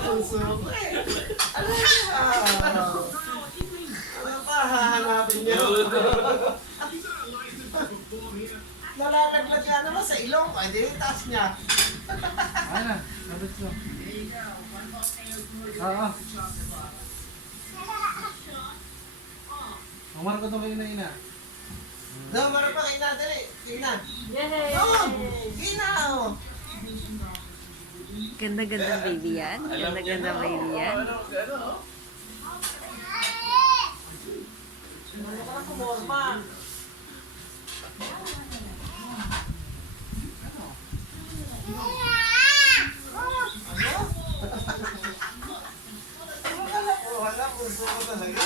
puso ko eh. Ano yan? Ano pa hahanapin niyo? Nalalaglag ka naman sa ilong. Ay, di taas niya. Ano? Sabit ko. Oo. Umar ko itong ina-ina. No, meron pa kina, dali. Kina. Yay! Oh, kina. Oh. Ganda-ganda baby yan. Ganda-ganda baby yan. Ano ka na kumorma? Ano? Ano ka na? Wala, puso ko talaga.